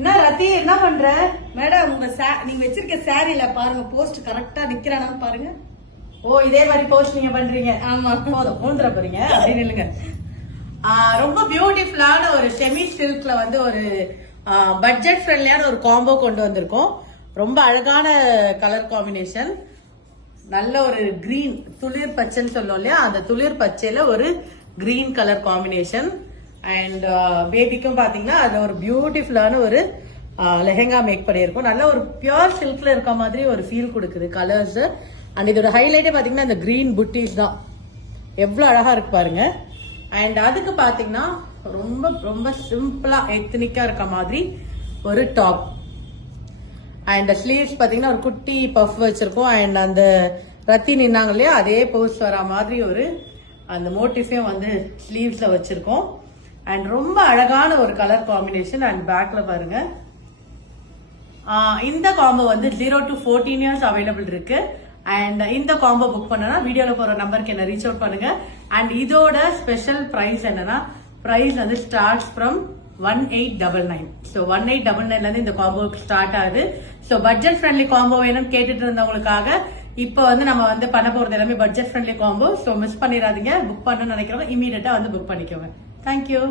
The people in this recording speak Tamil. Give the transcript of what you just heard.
என்ன ரத்தி என்ன பண்ற மேடம்? உங்க நீங்க வச்சிருக்க சாரில பாருங்க, போஸ்ட் கரெக்டா நிக்கிறானான்னு பாருங்க. ஓ, இதே மாதிரி போஸ்ட் நீங்க பண்றீங்க? ஆமா, போதும் மூந்துற போறீங்க அப்படின்னு இல்லைங்க. ரொம்ப பியூட்டிஃபுல்லான ஒரு செமி சில்க்ல வந்து ஒரு பட்ஜெட் ஃப்ரெண்ட்லியான ஒரு காம்போ கொண்டு வந்திருக்கோம். ரொம்ப அழகான கலர் காம்பினேஷன், நல்ல ஒரு கிரீன் துளிர் பச்சைன்னு சொல்லுவோம் இல்லையா, அந்த துளிர் பச்சையில ஒரு கிரீன் கலர் காம்பினேஷன். அண்ட் பேபிக்கும் பாத்தீங்கன்னா அதுல ஒரு பியூட்டிஃபுல்லான ஒரு லெஹெங்கா மேக் பண்ணியிருக்கோம். நல்ல ஒரு பியூர் சில்க்ல இருக்க மாதிரி ஒரு ஃபீல் கொடுக்குது கலர்ஸ். அண்ட் இதோட ஹைலைட்டே பாத்தீங்கன்னா இந்த கிரீன் புட்டிஸ் தான், எவ்வளவு அழகா இருக்கு பாருங்க. அண்ட் அதுக்கு பாத்தீங்கன்னா ரொம்ப ரொம்ப சிம்பிளா எத்னிக்கா இருக்க மாதிரி ஒரு டாப். அண்ட் ஸ்லீவ்ஸ் பாத்தீங்கன்னா ஒரு குட்டி பஃப் வச்சிருக்கோம். அண்ட் அந்த ரத்தி நின்னாங்க இல்லையா, அதே போஸ் வர மாதிரி ஒரு அந்த மோட்டிஃபையும் வந்து ஸ்லீவ்ஸ்ல வச்சிருக்கோம். அண்ட் ரொம்ப அழகான ஒரு கலர் காம்பினேஷன். அண்ட் பேக்ல பாருங்க, இந்த காம்போ வந்து 0 to 14 years அவைலபிள் இருக்கு. அண்ட் இந்த காம்போ புக் பண்ணனா வீடியோல போற நம்பருக்கு என்ன ரீச் அவுட் பண்ணுங்க. அண்ட் இதோட ஸ்பெஷல் பிரைஸ் என்னன்னா, பிரைஸ் வந்து ஸ்டார்ட்ஸ் ஃப்ரம் 1899. ஸோ 1899 இருந்து இந்த காம்போ ஸ்டார்ட் ஆகுது. ஸோ பட்ஜெட் ஃப்ரெண்ட்லி காம்போ வேணும்னு கேட்டுட்டு இருந்தவங்களுக்காக இப்போ வந்து நம்ம வந்து பண்ண போறது எல்லாமே budget friendly combo. So miss பண்ணிடாதீங்க. புக் பண்ணணும்னு நினைக்கிறவங்க இமீடியட்டா வந்து புக் பண்ணிக்கோங்க. தேங்க்யூ.